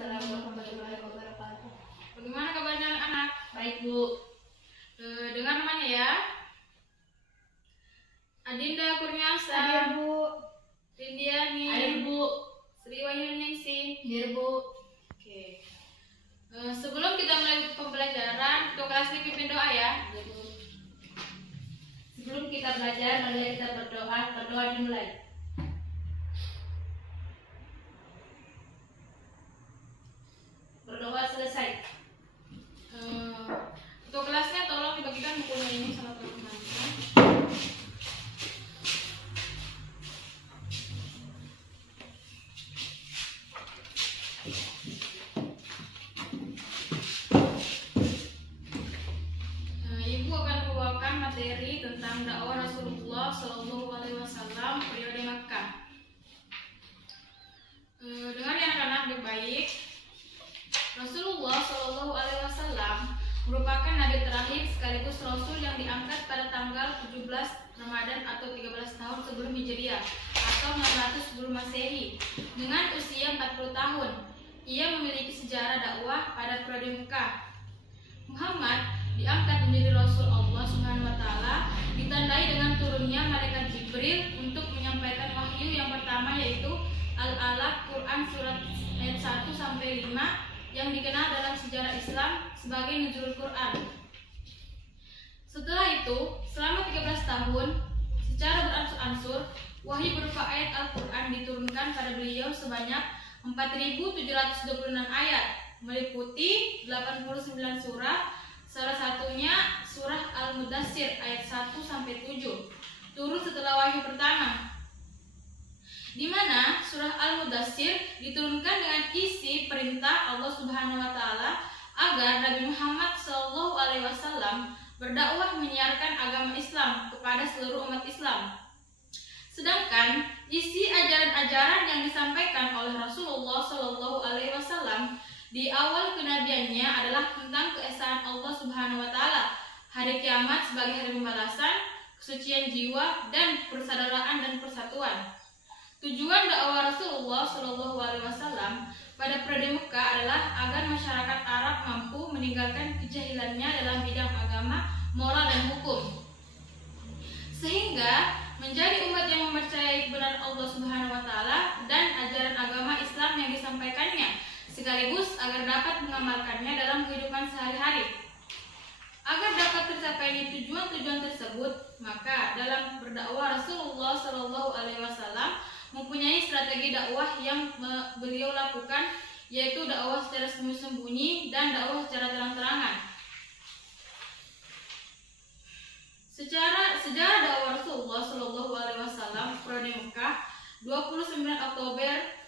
Waalaikumsalam warahmatullahi wabarakatuh. Bagaimana kabarnya anak-anak? Baik, Bu. Dengar namanya ya. Adinda Kurniasa. Hadir, Bu. Rindiani. Hadir, Bu. Sri Wahyuningsi. Hadir, Bu. Oke. Sebelum kita mulai pembelajaran, untuk kelas ini pimpin doa ya. Hadir, Bu. Sebelum kita belajar, mari kita berdoa. Berdoa dimulai. Berdoa selesai. Untuk kelasnya tolong dibagikan bukunya ini sama teman-teman. Ibu akan membawakan materi tentang dakwah Rasulullah Shallallahu Alaihi Wasallam periode Makkah. Dengar ya anak-anak baik-baik. Rasulullah Shallallahu Alaihi Wasallam merupakan nabi terakhir sekaligus rasul yang diangkat pada tanggal 17 Ramadan atau 13 tahun sebelum Hijriah atau 600 sebelum Masehi. Dengan usia 40 tahun, ia memiliki sejarah dakwah pada periode Mekah. Muhammad diangkat menjadi Rasul Allah Subhanahu wa taala ditandai dengan turunnya malaikat Jibril untuk menyampaikan wahyu yang pertama, yaitu Al-Alaq Quran surat ayat 1 sampai 5 yang dikenal dalam sejarah Islam sebagai Nuzulul Quran. Setelah itu, selama 13 tahun secara beransur-ansur wahyu berupa ayat Al-Quran diturunkan pada beliau sebanyak 4.726 ayat, meliputi 89 surah. Salah satunya surah Al-Mudassir ayat 1 sampai 7 turun setelah wahyu pertama, di mana surah Al-Mudassir diturunkan dengan isi perintah Allah Subhanahu wa taala agar Nabi Muhammad sallallahu alaihi wasallam berdakwah menyiarkan agama Islam kepada seluruh umat Islam. Sedangkan isi ajaran-ajaran yang disampaikan oleh Rasulullah sallallahu alaihi wasallam di awal kenabiannya adalah tentang keesaan Allah Subhanahu wa taala, hari kiamat sebagai hari pembalasan, kesucian jiwa, dan persaudaraan dan persatuan. Tujuan dakwah Rasulullah Shallallahu Alaihi Wasallam pada periode Mekah adalah agar masyarakat Arab mampu meninggalkan kejahilannya dalam bidang agama, moral, dan hukum, sehingga menjadi umat yang mempercayai kebenaran Allah Subhanahu Wa Taala dan ajaran agama Islam yang disampaikannya, sekaligus agar dapat mengamalkannya dalam kehidupan sehari-hari. Agar dapat tercapainya tujuan-tujuan tersebut, maka dalam berdakwah Rasulullah Shallallahu Alaihi Wasallam mempunyai strategi dakwah yang beliau lakukan, yaitu dakwah secara sembunyi-sembunyi dan dakwah secara terang-terangan. Sejarah dakwah Rasulullah Shallallahu Alaihi Wasallam periode Mekah 29 Oktober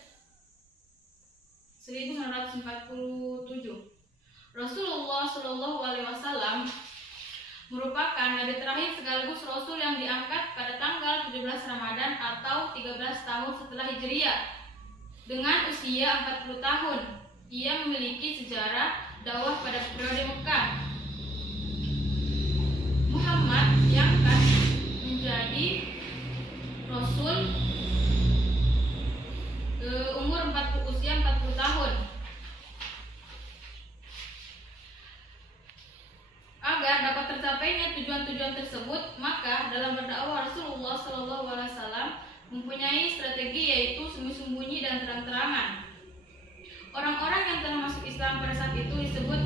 1947. Rasulullah Shallallahu Alaihi Wasallam merupakan nabi terakhir sekaligus rasul yang diangkat pada tanggal 17 Ramadan atau 13 tahun setelah Hijriah. Dengan usia 40 tahun, ia memiliki sejarah dakwah pada periode Mekah. Muhammad diangkat menjadi rasul usia 40 tahun. Agar dapat tercapainya tujuan-tujuan tersebut, maka dalam berdakwah Rasulullah Shallallahu Alaihi Wasallam mempunyai strategi, yaitu sembunyi-sembunyi dan terang-terangan. Orang-orang yang telah masuk Islam pada saat itu disebut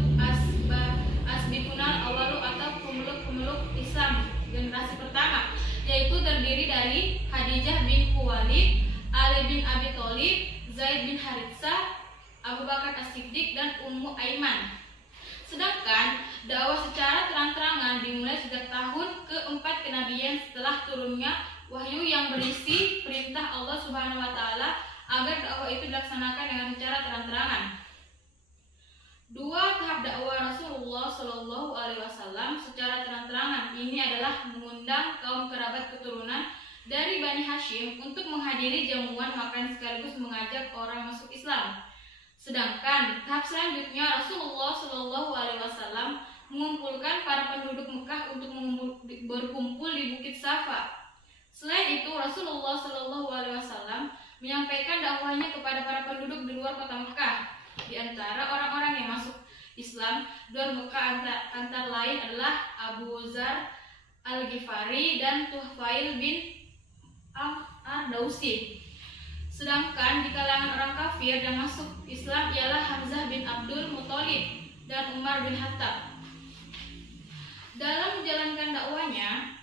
asbiqunal awalu atau pemeluk-pemeluk Islam generasi pertama, yaitu terdiri dari Khadijah bin Khuwailid, Ali bin Abi Thalib, Zaid bin Haritsah, Abu Bakar As-Siddiq, dan Ummu Aiman. Sedangkan dakwah secara terang-terangan dimulai sejak tahun keempat kenabian setelah turunnya wahyu yang berisi perintah Allah Subhanahu wa taala agar dakwah itu dilaksanakan dengan secara terang-terangan. Dua tahap dakwah Rasulullah Shallallahu Alaihi Wasallam secara terang-terangan ini adalah mengundang kaum kerabat keturunan dari Bani Hashim untuk menghadiri jamuan makan sekaligus mengajak orang masuk Islam. Sedangkan tahap selanjutnya Rasulullah Shallallahu Alaihi Wasallam mengumpulkan para penduduk Mekah untuk berkumpul di Bukit Safa. Selain itu, Rasulullah Shallallahu Alaihi Wasallam menyampaikan dakwahnya kepada para penduduk di luar kota Mekah. Di antara orang-orang yang masuk Islam luar Mekah antara lain adalah Abu Dzar Al-Ghifari dan Tufail bin Ardausi. Sedangkan di kalangan orang kafir yang masuk Islam ialah Hamzah bin Abdul Muthalib dan Umar bin Khattab. Dalam menjalankan dakwanya,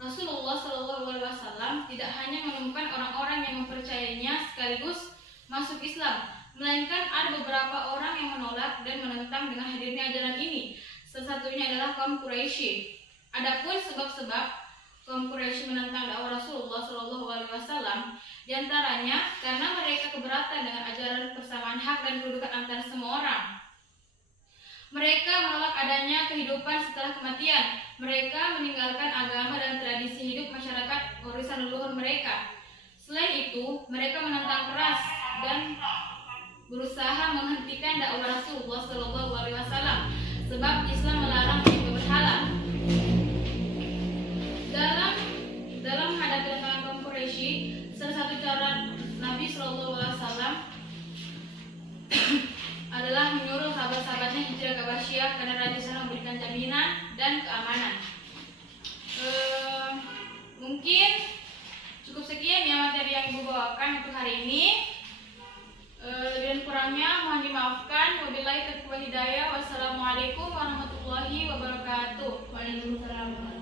Rasulullah SAW tidak hanya menemukan orang-orang yang mempercayainya sekaligus masuk Islam, melainkan ada beberapa orang yang menolak dan menentang dengan hadirnya ajaran ini. Salah satunya adalah kaum Quraisy. Adapun sebab-sebab kaum Quraisy menentang dakwah Rasulullah SAW, diantaranya karena mereka keberatan dengan ajaran persamaan hak dan kedudukan antara semua orang. Mereka menolak adanya kehidupan setelah kematian. Mereka meninggalkan agama dan tradisi hidup masyarakat warisan leluhur mereka. Selain itu, mereka menentang keras dan berusaha menghentikan dakwah Rasulullah SAW, sebab Islam melarang menyembah berhala. Dalam menghadapi tantangan kaum Quraisy, salah satu cara Nabi SAW adalah menyuruh sahabat-sahabatnya hijrah ke Habasyah karena raja sana memberikan jaminan dan keamanan. Mungkin cukup sekian ya materi yang ibu bawakan untuk hari ini. Lebih dan kurangnya mohon dimaafkan. Wabillahi taufiq wal hidayah. Wassalamualaikum warahmatullahi wabarakatuh. Waalaikumsalam.